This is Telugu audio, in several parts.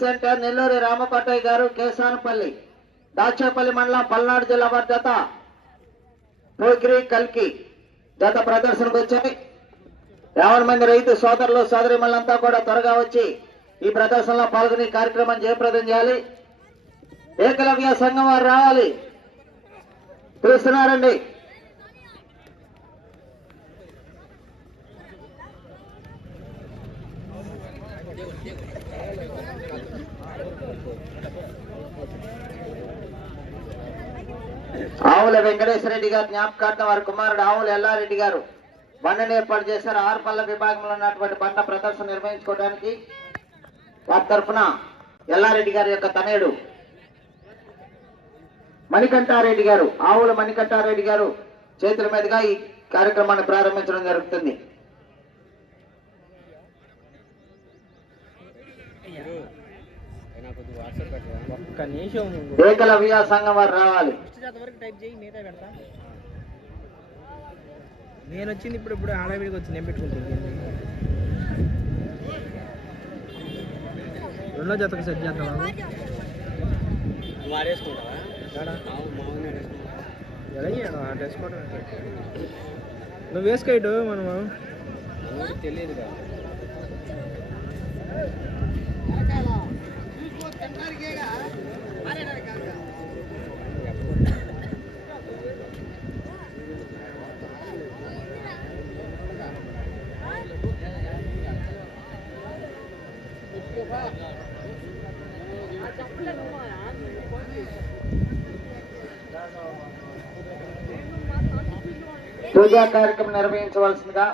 సెంటర్ నెల్లూరి రామకోటయ్య గారు కేసానపల్లి దాచేపల్లి మండలం పల్నాడు జిల్లా వారి జత పోగిరి కల్కి జత ప్రదర్శనకు వచ్చాయి. యాభై మంది రైతు సోదరులు సోదరిమణులంతా కూడా త్వరగా వచ్చి ఈ ప్రదర్శనలో పాల్గొని కార్యక్రమం జయప్రదం చేయాలి. ఏకలవ్య సంఘం వారు రావాలి. పిలుస్తున్నారండి ఆవుల వెంకటేశ్వరరెడ్డి గారు జ్ఞాపకార్థం వారి కుమారుడు ఆవుల ఎల్లారెడ్డి గారు బండను ఏర్పాటు చేశారు. ఆరు పళ్ళ విభాగంలో ఉన్నటువంటి బండ ప్రదర్శన నిర్వహించుకోవడానికి వారి తరఫున ఎల్లారెడ్డి గారి యొక్క తనయుడు మణికంఠారెడ్డి గారు ఆవుల మణికంఠారెడ్డి గారు చేతుల మీదుగా ఈ కార్యక్రమాన్ని ప్రారంభించడం జరుగుతుంది. ఏకలవ్య సంఘం వారు రావాలి. వరకు టైప్ చేయి మిగతా పెడతా. నేను వచ్చింది ఇప్పుడు ఇప్పుడు ఆడవిడికి వచ్చి నేను పెట్టుకుంటుంది? రెండో జతకు సెట్ చేద్దాం నువ్వు వేసుకోయిటు మనము. తెలియదు పూజా కార్యక్రమం నిర్వహించవలసిందిగా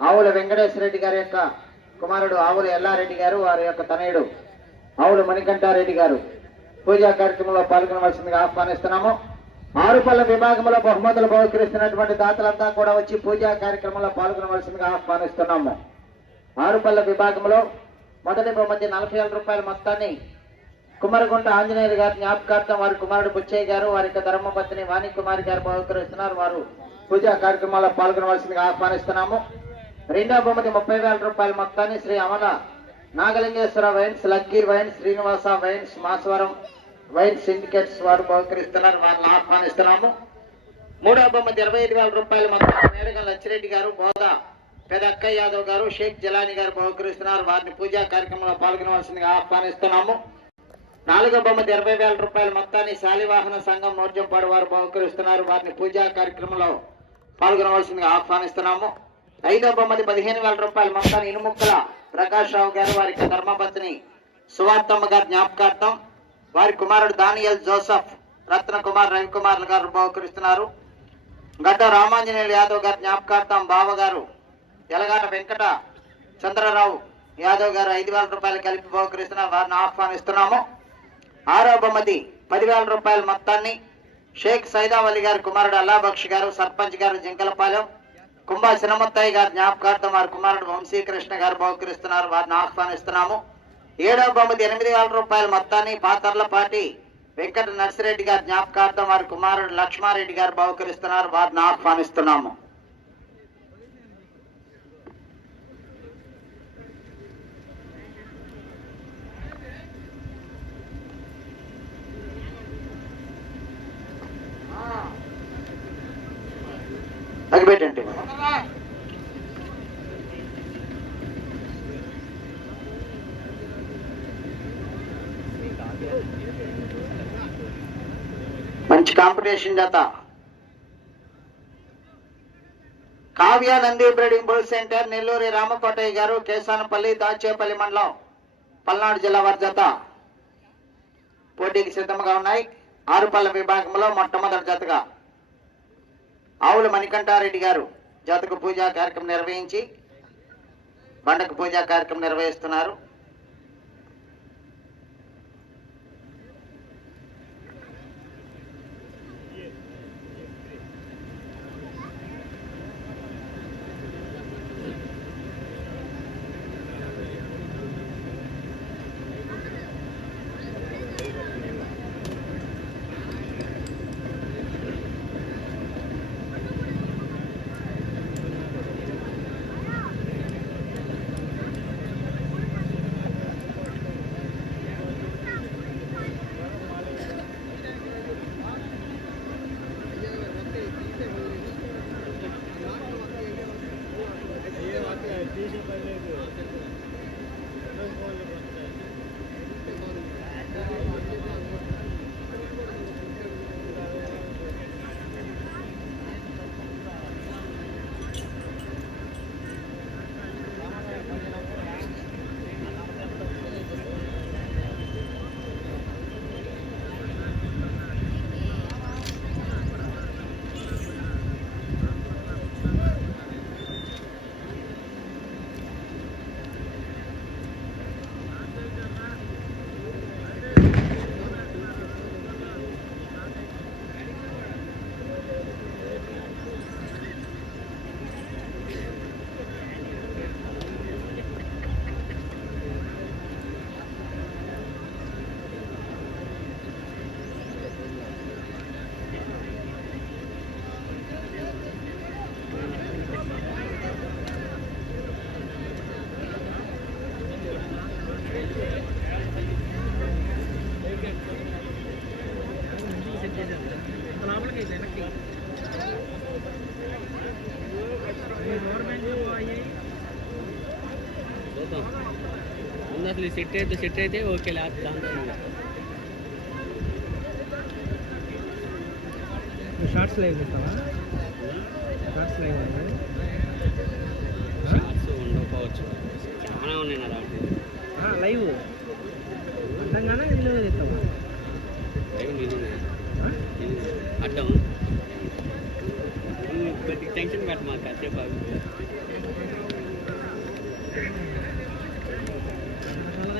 ఆవుల వెంకటేశ్వరరెడ్డి గారి యొక్క కుమారుడు ఆవుల ఎల్లారెడ్డి గారు వారి యొక్క తనయుడు ఆవుల మణికంఠారెడ్డి గారు పూజా కార్యక్రమంలో పాల్గొనవలసిందిగా ఆహ్వానిస్తున్నాము. ఆరుపల్ల విభాగంలో బహుమతులు బహుకరిస్తున్నటువంటి దాతలంతా కూడా వచ్చి పూజా కార్యక్రమంలో పాల్గొనవలసిందిగా ఆహ్వానిస్తున్నాము. ఆరుపల్ల విభాగంలో మొదటి బహుమతి నలభై వేల రూపాయల మొత్తాన్ని కుమరగుంట ఆంజనేయులు గారి జ్ఞాపకార్థం వారి కుమారుడు బుచ్చయ్య గారు వారి యొక్క ధర్మపత్ని వాణి కుమారి గారు బహుకరిస్తున్నారు. వారు పూజా కార్యక్రమాల్లో పాల్గొనవలసిందిగా ఆహ్వానిస్తున్నాము. రెండో బహుమతి ముప్పై వేల రూపాయల మొత్తాన్ని Sri Amala Nagalingeswara wines lucky wines Srinivasa wines Masavaram wines syndicates వారు బహుకరిస్తున్నారు. వారిని ఆహ్వానిస్తున్నాము. మూడవ బహుమతి ఇరవై ఐదు వేల రూపాయల మొత్తం మేడగల్ లచ్చిరెడ్డి గారు బోధ పెద అక్కయ్య యాదవ్ గారు షేక్ జలాని గారు బహుకరిస్తున్నారు. వారిని పూజా కార్యక్రమంలో పాల్గొనవలసిందిగా ఆహ్వానిస్తున్నాము. నాలుగో బొమ్మది ఇరవై వేల రూపాయల మొత్తాన్ని శాలివాహన సంఘం నోర్జంపాడు వారు బహుకరిస్తున్నారు. వారిని పూజా కార్యక్రమంలో పాల్గొనవలసిందిగా ఆహ్వానిస్తున్నాము. ఐదో బొమ్మది పదిహేను వేల రూపాయల మొత్తాన్ని ఇనుముక్కల ప్రకాష్ రావు గారు వారి ధర్మపత్ని సువార్తమ్మ గారి జ్ఞాపకార్థం వారి కుమారుడు దానియల్ జోసఫ్ రత్న కుమార్ రవికుమార్ గారు బహుకరిస్తున్నారు. గడ్డ రామాంజనేయులు యాదవ్ గారి జ్ఞాపకార్థం బావ గారు వెంకట చంద్రరావు యాదవ్ గారు ఐదు వేల రూపాయలు కలిపి బహుకరిస్తున్నారు. వారిని ఆహ్వానిస్తున్నాము. ఆరో బొమ్మది పదివేల రూపాయల మొత్తాన్ని షేక్ సైదాం అలీ గారి కుమారుడు అల్లాబక్ష్ గారు సర్పంచ్ గారు జింకలపాలెం కుంభా సినమత్తయ్య గారి జ్ఞాపకార్థం వారి కుమారుడు వంశీకృష్ణ గారు బహుకరిస్తున్నారు. వారిని ఆహ్వానిస్తున్నాము. ఏడవ బొమ్మది ఎనిమిది వేల రూపాయల మొత్తాన్ని పాతర్లపాటి వెంకట నర్సిరెడ్డి గారి జ్ఞాపకార్థం వారి కుమారుడు లక్ష్మారెడ్డి గారు బహుకరిస్తున్నారు. వారిని ఆహ్వానిస్తున్నాము. అగిపెట్టండి మంచి కాంపిటీషన్ జత. Kavya Nandi breeding bull centre Nelluri Ramakotaiah garu Kesanapalli Dachepalli మండలం పల్నాడు జిల్లా వారి జత. పోటీకి సిద్ధంగా ఉన్నాయి. ఆరుపల్ల విభాగంలో మొట్టమొదటి జతగా. ఆవుల మణికంఠారెడ్డి గారు జాతక పూజా కార్యక్రమం నిర్వహించి బండకు పూజా కార్యక్రమం నిర్వహిస్తున్నారు. అసలు సెట్ అయితే సెట్ అయితే ఓకే లేకపోతే దాంతో షార్ట్స్ లైవ్ చేస్తావా షార్ట్స్ లైవ్ షార్ట్స్ ఉండకపోవచ్చు. చాలా ఉన్నాయి నా దాంట్లో. లైవ్. అర్థం కానీ నువ్వే చేస్తావా లైవ్? నిజమే. అడ్డం. టెన్షన్ పెట్ట మాకు కాసేపు ఆగు.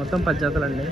మొత్తం పది జతలు అండి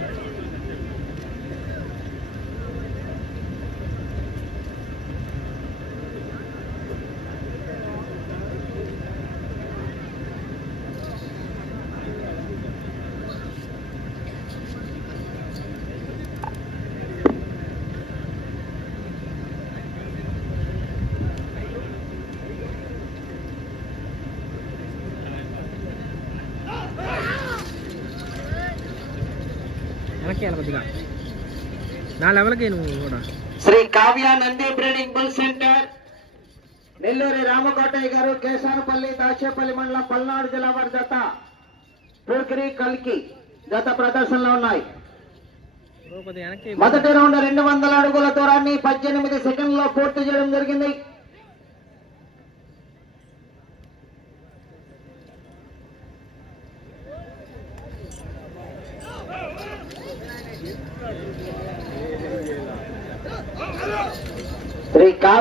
వెనక్కి వెళ్ళ కొద్దిగా లెవెల్కి నువ్వు కూడా. Sri Kavya Nandi breeding bull centre. Nelluri Ramakotaiah garu Kesanapalli Dachepalli మండలం పల్నాడు జిల్లా వారి జత. పూర్కిరి కల్కి జత ప్రదర్శనలో ఉన్నాయి. మొదటి రౌండ్ రెండు వందల అడుగుల దూరాన్ని పద్దెనిమిది సెకండ్లో పూర్తి చేయడం జరిగింది.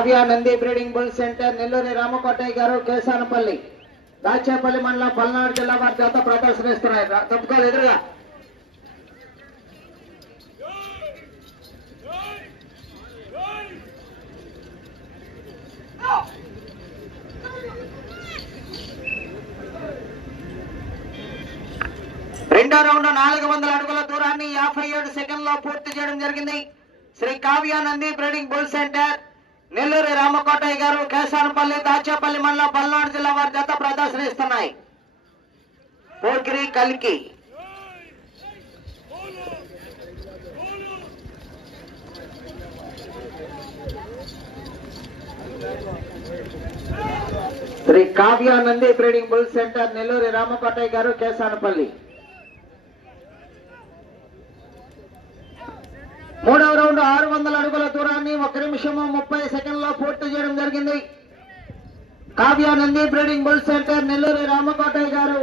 Sri Nandi breeding bull centre Nelluri Ramakotaiah garu Kesanapalli Dachepalli మండలం పల్నాడు జిల్లా వారి చేత ప్రదర్శనిస్తున్నాయి తప్పుకోవాలి ఎదురుగా. రెండో రౌండ్ నాలుగు వందల అడుగుల దూరాన్ని యాభై ఏడు సెకండ్లో పూర్తి చేయడం జరిగింది. Sri Kavyanandi breeding bull centre Nelluri Ramakotaiah garu Kesanapalli Dachepalli మండలం పల్నాడు జిల్లా వారి జత ప్రదర్శనిస్తున్నాయి. పోకిరి కలికి. Sri Kavyanandi breeding bull centre Nelluri Ramakotaiah garu Kesanapalli. మూడవ రౌండ్ ఆరు వందల అడుగుల దూరాన్ని ఒక నిమిషము ముప్పై సెకండ్లో పూర్తి చేయడం జరిగింది. Kavya Nandi breeding bull centre Nelluri Ramakotaiah garu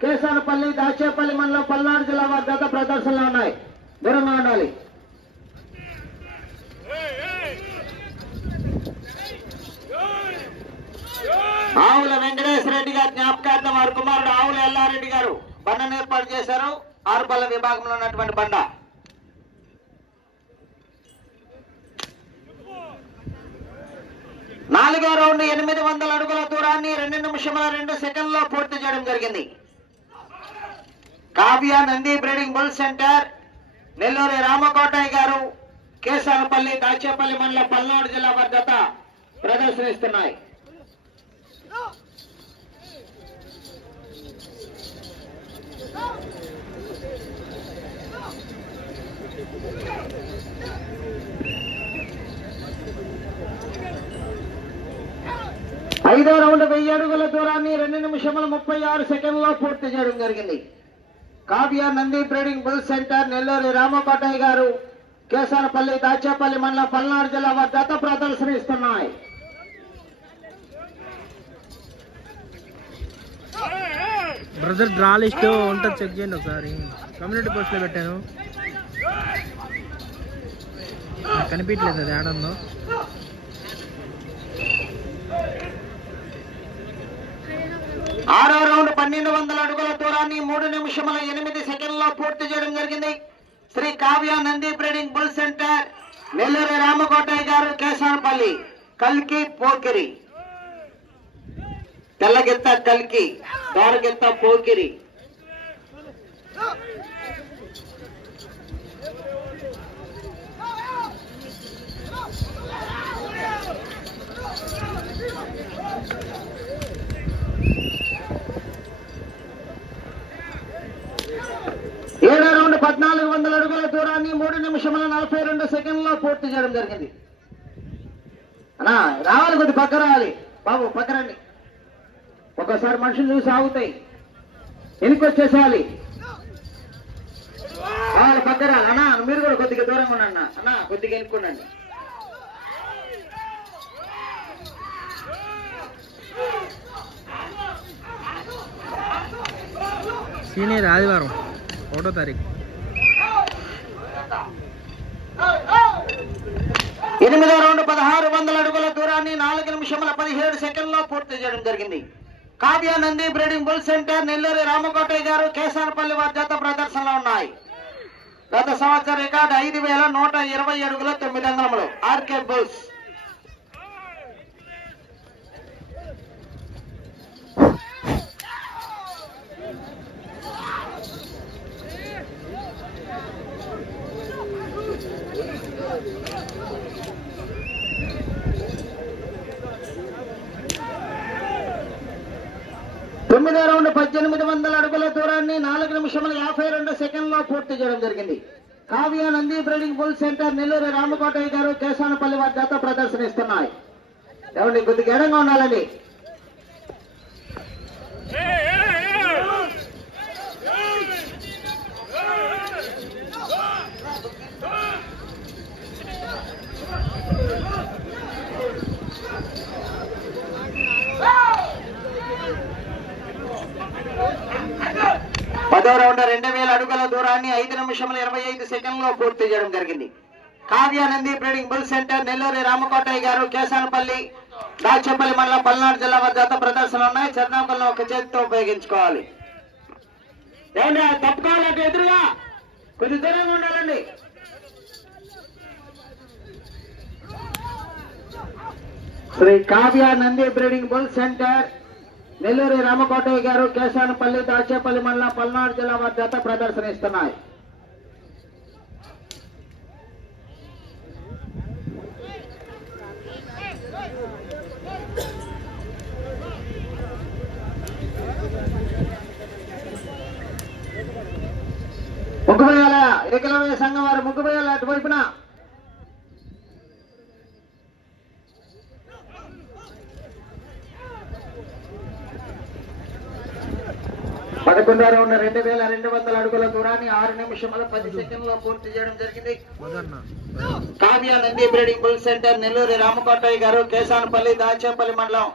Kesanapalli Dachepalli మండలం పల్నాడు జిల్లా వారి గత ప్రదర్శనలు ఉన్నాయి. దూరంగా ఉండాలి. ఆవుల వెంకటేశ్వర రెడ్డి గారి జ్ఞాపకార్థం వారి కుమారుడు ఆవుల ఎల్లారెడ్డి గారు బండను ఏర్పాటు చేశారు. ఆరుపల్ల విభాగంలో ఉన్నటువంటి బండ. నాలుగో రౌండ్ ఎనిమిది వందల అడుగుల దూరాన్ని రెండు నిమిషముల రెండు సెకండ్లో పూర్తి చేయడం జరిగింది. Kavya Nandi breeding bull centre. Nelluri Ramakotaiah garu కేశాలపల్లి Dachepalli మండలం పల్నాడు జిల్లా భద్రత ప్రదర్శనిస్తున్నాయి. ఐదో రౌండ్ వెయ్యి అడుగుల దూరాన్ని రెండు నిమిషముల ముప్పై ఆరు సెకండ్లో పూర్తి చేయడం జరిగింది. Kavya Nandi breeding bull centre Nelluri Ramakotaiah garu Kesarapalli Dachepalli మండలం పల్నాడు జిల్లా వారి గత ప్రదర్శనిస్తున్నాయి. బ్రదర్ డ్రా లిస్ట్ ఉంటుంది చెక్ చేయండి ఒకసారి. కమ్యూనిటీ పోస్ట్లో పెట్టాను. కనిపించలేదు అది ఆడంలో ఆరో రౌండ్ పన్నెండు వందల అడుగుల దూరాన్ని మూడు నిమిషముల ఎనిమిది సెకండ్లో పూర్తి చేయడం జరిగింది. Sri Kavya Nandi breeding bull centre Nelluri Ramakotaiah garu Kesanapalli కల్కి పోకిరి. తెల్లగిత్త కల్కి దారగిత్త పోకిరి ఏడో రౌండ్ పద్నాలుగు వందల అడుగుల దూరాన్ని మూడు నిమిషముల నలభై రెండు సెకండ్లో పూర్తి చేయడం జరిగింది. అనా రావాలి కొద్ది పక్క రావాలి. బాబు పక్కరండి ఒక్కసారి ఒక్కోసారి మనుషులు చూసి ఆగుతాయి. వెనక్కి వచ్చేసేయాలి? రావాలి పక్క అన్నా మీరు కూడా కొద్దిగా దూరంగా ఉండండి అన్న. అన్నా కొద్దిగా వెనుక్కోండి సీనియర్ ఆదివారం ఒకటో తారీఖు. ఎనిమిదో రౌండ్ పదహారు వందల అడుగుల దూరాన్ని నాలుగు నిమిషముల పదిహేడు సెకండ్లో పూర్తి చేయడం జరిగింది. Kavyanandi breeding bull centre Nelluri Ramakotaiah garu Kesanapalli వారి జత ప్రదర్శనలో ఉన్నాయి. గత సంవత్సరం రికార్డు ఐదు వేల నూట ఇరవై అడుగుల తొమ్మిది అంగళములు ఆర్కే బుల్స్. తొమ్మిదో రౌండ్ పద్దెనిమిది వందల అడుగుల దూరాన్ని నాలుగు నిమిషముల యాభై రెండు సెకండ్లో పూర్తి చేయడం జరిగింది. Kavya Nandi breeding bull centre Nellore Ramakotaiah garu Kesanapalli వారి జత ప్రదర్శనిస్తున్నాయి. ఏమండి కొద్దిగా ఎడంగా ఉండాలండి. పదో రౌండ్ రెండు వేల అడుగుల దూరాన్ని ఐదు నిమిషముల ఇరవై ఐదు సెకండ్లో పూర్తి చేయడం జరిగింది. Kavyanandi breeding bull centre Nelluri Ramakotaiah garu Kesanapalli Dachepalli మండలం పల్నాడు జిల్లా వద్ద జత ప్రదర్శనలు ఉన్నాయి. చర్నాకులను ఒక చేతితో ఉపయోగించుకోవాలి. ఏమండి ఎదురుగా. కొద్ది దూరంగా ఉండాలండి. Sri Kavyanandi breeding bull centre Nelluri Ramakotaiah garu Kesanapalli Dachepalli మండలం పల్నాడు జిల్లా వారి జత ప్రదర్శనిస్తున్నాయి ఏకలవ్య సంఘం వారు ముగ్గుబోయాల అటువైపున పదకొండో ఉన్న రెండు వేల రెండు వందల అడుగుల దూరాన్ని ఆరు నిమిషముల పది సెకండ్లో పూర్తి చేయడం జరిగింది. Kavya Nandi breeding bull centre Nellore Ramakotaiah garu Kesanapalli Dachepalli మండలం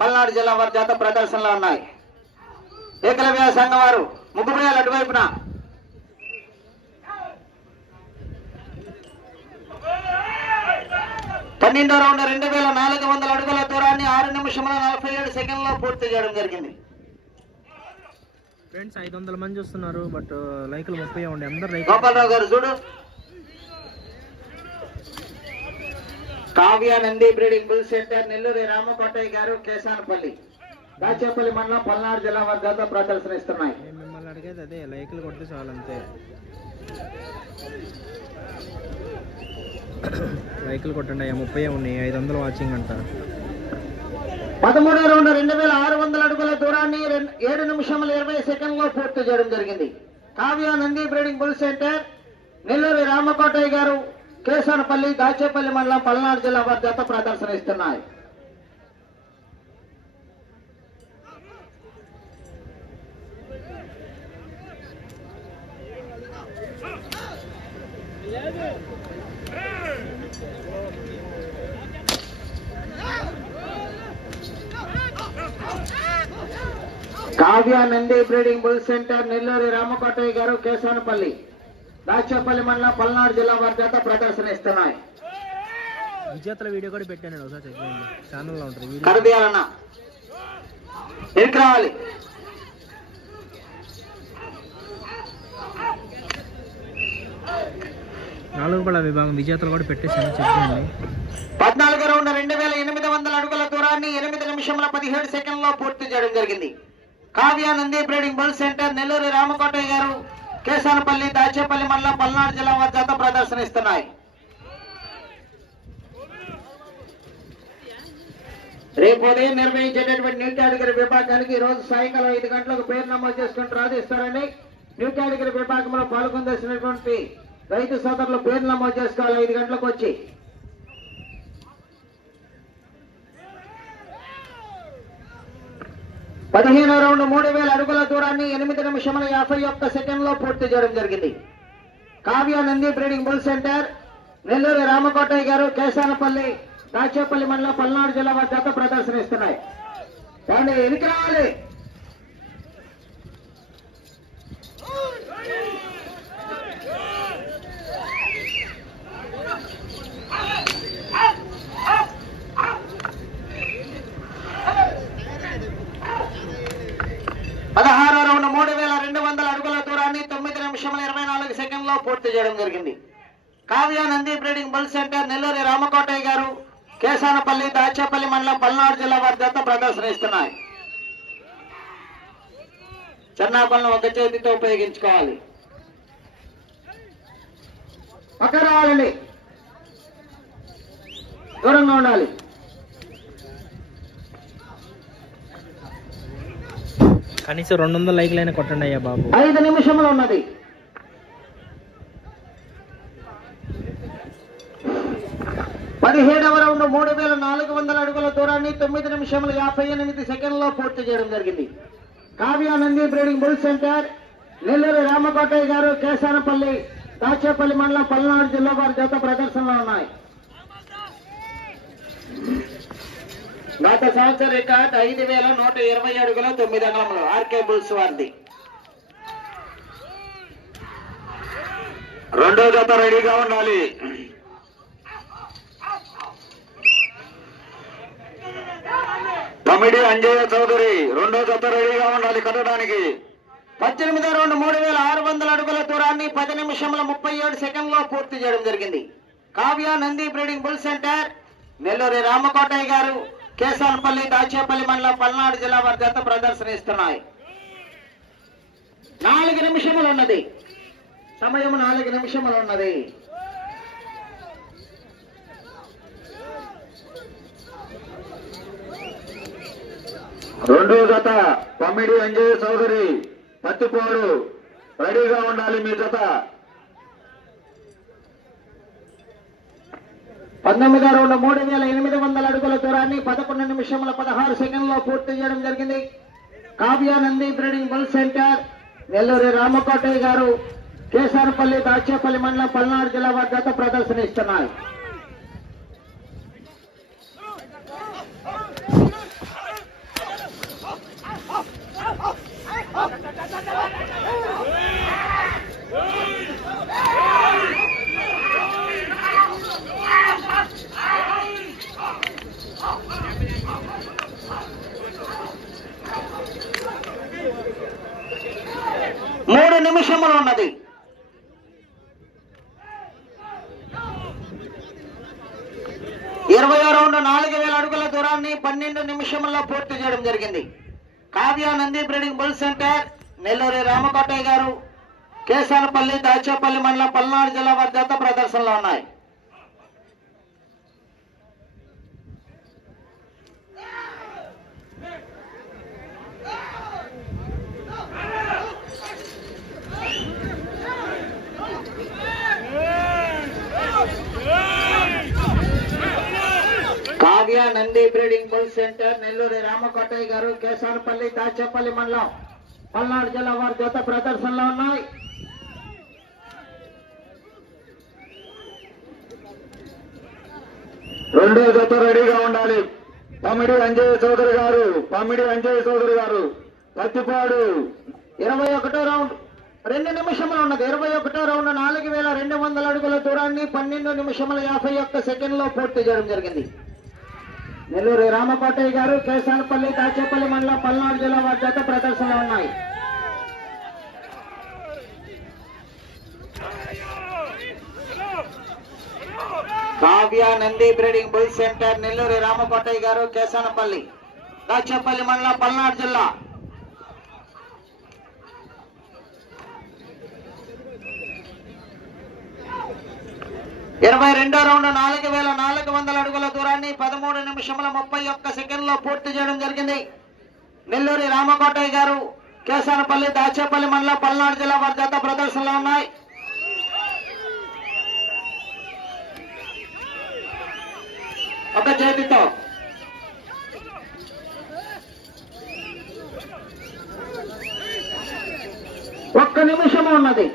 పల్నాడు జిల్లా వారి జత ప్రదర్శనలో ఉన్నాయి. ఏకలవ్య సంఘం వారు ముగ్గుబోయాల అటువైపున. పన్నెండో రౌండ్ రెండు వేల నాలుగు వందల అడుగుల దూరాన్ని ఆరు నిమిషముల నలభై ఏడు సెకండ్లో పూర్తి చేయడం జరిగింది. ఫ్రెండ్స్ ఐదు వందల మంది చూస్తున్నారు బట్ లైకులు ముప్పై ఉండే అందరు లైక్ గోపాలరావు గారు చూడు. Kavya Nandi breeding bull centre Nelluri Ramakotaiah garu Kesanapalli. Dachepalli మండలం పల్నాడు జిల్లా వర్గాలతో ప్రదర్శనిస్తున్నాయి. నేను మిమ్మల్ని అడిగేది అదే లైక్లు కొడితే చాలు అంతే. లైక్లు కొట్టండి ముప్పై ఉన్నాయి ఐదు వందలు వాచింగ్ అంట. పదమూడు రెండు రెండు వేల ఆరు వందల ఏడు నిమిషముల ఇరవై సెకండ్లో పూర్తి చేయడం జరిగింది. Kavya Nandi breeding bull centre. Nelluri Ramakotaiah garu కేశవనపల్లి Dachepalli మండలం పల్నాడు జిల్లా వారి జత ప్రదర్శన ఇస్తున్నాయి. Kavya Nandi breeding bull centre Nelluri Ramakotaiah garu కేశవనపల్లి Dachepalli మండలం పల్నాడు జిల్లా వారి జత ప్రదర్శన ఇస్తున్నాయి విజేతల వీడియో కూడా పెట్టాను నేను ఒకసారి ఛానల్లో ఉంటుంది కరదీయాలన్నా రావాలి? నాలుగు పడ విభాగం విజేతలు కూడా పెట్టేసాను పద్నాలుగు రౌండ్ రెండు వేల ఎనిమిది వందల అడుగుల దూరాన్ని ఎనిమిది నిమిషముల పదిహేడు సెకండ్లో పూర్తి చేయడం జరిగింది. Kavya Nandi breeding bull centre Nellore Ramakotaiah garu Kesanapalli Dachepalli మండలం పల్నాడు జిల్లా వారి జత ప్రదర్శన ఇస్తున్నాయి రేపు ఉదయం నిర్వహించేటటువంటి న్యూ కేటగిరీ విభాగానికి ఈ రోజు సాయంకాలం ఐదు గంటలకు పేరు నమోదు చేసుకుని రాధిస్తారని న్యూ కేటగిరీ విభాగంలో పాల్గొందేసినటువంటి రైతు సోదరులు పేరు నమోదు చేసుకోవాలి. ఐదు గంటలకు వచ్చి పదిహేను రౌండ్ మూడు వేల అడుగుల దూరాన్ని ఎనిమిది నిమిషముల యాభై ఒక్క సెకండ్లో పూర్తి చేయడం జరిగింది. Kavya Nandi breeding bull centre. Nellore Ramakotaiah garu Kesanapalli Dachepalli మండలం పల్నాడు జిల్లా వద్ద ప్రదర్శనిస్తున్నాయి. దాన్ని ఎనికి రావాలి పదహారో రౌండ్ మూడు వేల రెండు వందల అడుగుల దూరాన్ని తొమ్మిది నిమిషముల ఇరవై నాలుగు సెకండ్లో పూర్తి చేయడం జరిగింది. Kavya Nandi breeding bull centre Nelluri Ramakotaiah garu Kesanapalli Dachepalli మండలం పల్నాడు జిల్లా వారి దత్త ప్రదర్శనిస్తున్నాయి. చెన్నాపల్లిని ఒక చేతితో ఉపయోగించుకోవాలి. పక్కన రావాలండి. దూరంగా ఉండాలి. కనీసం రెండు వందల లైక్లైనా కొట్టండి అయ్యా బాబు. ఐదు నిమిషంలో ఉన్నది. పదిహేడవ రౌండ్ మూడు వేల నాలుగు వందల అడుగుల దూరాన్ని తొమ్మిది నిమిషముల యాభై ఎనిమిది సెకండ్లో పూర్తి చేయడం జరిగింది. Kavyanandi breeding bull centre. Nellore Ramakotaiah garu Kesanapalli Dachepalli మండలం పల్నాడు జిల్లా వారి జత ప్రదర్శనలో ఉన్నాయి. గత సంవత్సరం రికార్డ్ ఐదు వేల నూట ఇరవై అడుగుల తొమ్మిది అంగళములు. ఆర్కే బుల్స్ వారిది. రెండో జత రెడీగా ఉండాలి. తమిడి అంజయ్య చౌదరి రెండో జత రెడీగా ఉండాలి కట్టడానికి. పద్దెనిమిదో రెండు మూడు వేల ఆరు వందల అడుగుల దూరాన్ని పది నిమిషంలో ముప్పై ఏడు సెకండ్లో పూర్తి చేయడం జరిగింది. Kavya Nandi breeding bull centre. Nelluri Ramakotaiah garu Kesanapalli Dachepalli మండలం పల్నాడు జిల్లా వారి ప్రదర్శన ఇస్తున్నాయి నాలుగు నిమిషములు ఉన్నది. సమయం నాలుగు నిమిషములు ఉన్నది. రెండో జత పమ్మిడి అంజయ్య చౌదరి పత్తిపోడు రెడీగా ఉండాలి మీ జత. పంతొమ్మిదో రౌండ్ మూడు వేల ఎనిమిది వందల అడుగుల దూరాన్ని పదకొండు నిమిషముల పదహారు సెకండ్లో పూర్తి చేయడం జరిగింది. Kavyanandi breeding bull centre Nelluri Ramakotaiah garu Kesarapalli Dachepalli మండలం పల్నాడు జిల్లా వారి జత ప్రదర్శన ఇస్తున్నారు. మూడు నిమిషములు ఉన్నది. ఇరవై రెండు నాలుగు వేల అడుగుల దూరాన్ని పన్నెండు నిమిషముల్లో పూర్తి చేయడం జరిగింది. Kavya Nandi breeding bull centre Nelluri Ramakotaiah garu Kesalapalli Dachepalli మండలం పల్నాడు జిల్లా వారి ప్రదర్శనలో ఉన్నాయి. Kavya Nandi breeding bull centre Nelluri Ramakotaiah garu Kesanapalli Dachepalli మండలం పల్నాడు జిల్లా వారి జత ప్రదర్శనలో ఉన్నాయి. రెండో జత రెడీగా ఉండాలి. పమిడి అంజయ్య చౌదరి గారు పమిడి అంజయ్య చౌదరి గారు పత్తిపాడు ఇరవై ఒకటో రౌండ్ రెండు నిమిషములు ఉన్నది. ఇరవై ఒకటో రౌండ్ నాలుగు వేల రెండు వందల అడుగుల దూరాన్ని పన్నెండు నిమిషముల యాభై ఒక్క సెకండ్లో పూర్తి చేయడం జరిగింది. నెల్లూరు రామకోటయ్య గారు కేశానపల్లి దాచేపల్లి మండలం పల్నాడు జిల్లా వారి చేత ప్రదర్శనలో ఉన్నాయి. Kavya Nandi breeding bull centre Nellore Ramakotaiah garu Kesanapalli Dachepalli మండలం పల్నాడు జిల్లా. ఇరవై రెండో రౌండ్ నాలుగు వేల నాలుగు వందల అడుగుల దూరాన్ని పదమూడు నిమిషముల ముప్పై ఒక్క సెకండ్లో పూర్తి చేయడం జరిగింది. నెల్లూరి రామకోటయ్య గారు కేసానపల్లి దాచేపల్లి మండలం పల్నాడు జిల్లా వారి జత ప్రదర్శనలో ఉన్నాయి. ఒక చేతితో. ఒక్క నిమిషము ఉన్నది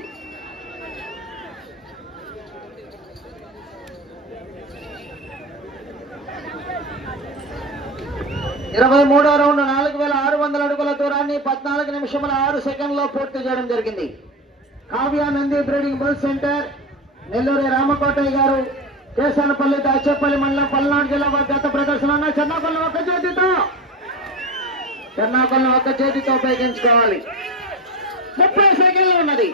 ఇరవై మూడో రౌండ్ నాలుగు వేల ఆరు వందల అడుగుల దూరాన్ని పద్నాలుగు నిమిషముల ఆరు సెకండ్లో పూర్తి చేయడం జరిగింది. Kavya Nandi breeding bull centre Nellore Ramakotaiah garu Kesanapalli Dachepalli మండలం పల్నాడు జిల్లా గత ప్రదర్శన ఉన్నాయి. చెన్నాకొల్లు ఒక్క చేతితో. చెన్నాపల్లి ఒక్క చేతితో ఉపయోగించుకోవాలి. ముప్పై సెకండ్లు ఉన్నది.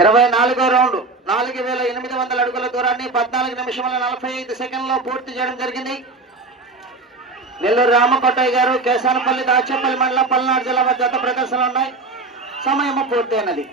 ఇరవై నాలుగో రౌండ్. నాలుగు వేల ఎనిమిది వందల అడుగుల దూరాన్ని పద్నాలుగు నిమిషముల నలభై ఐదు సెకండ్లో పూర్తి చేయడం జరిగింది. నెల్లూరు రామకోటయ్య గారు కేసానపల్లి దాచేపల్లి మండలం పల్నాడు జిల్లా వద్ద ప్రదర్శనలు ఉన్నాయి. సమయము పూర్తయినది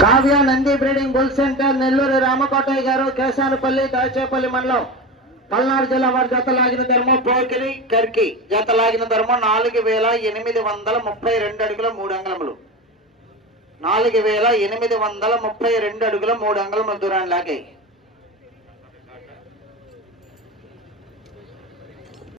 Kavya Nandi breeding bull centre Nellore Ramakotaiah garu Kesanapalli Dachepalli మండలం. పల్నాడు జిల్లా వారి జత లాగిన ధర్మం పోకిరి కర్కి జత లాగిన ధర్మం నాలుగు వేల ఎనిమిది వందల ముప్పై రెండు అడుగుల మూడు అంగళములు. నాలుగు వేల ఎనిమిది వందల ముప్పై రెండు అడుగుల మూడు అంగళముల దూరాన్ని లాగాయి.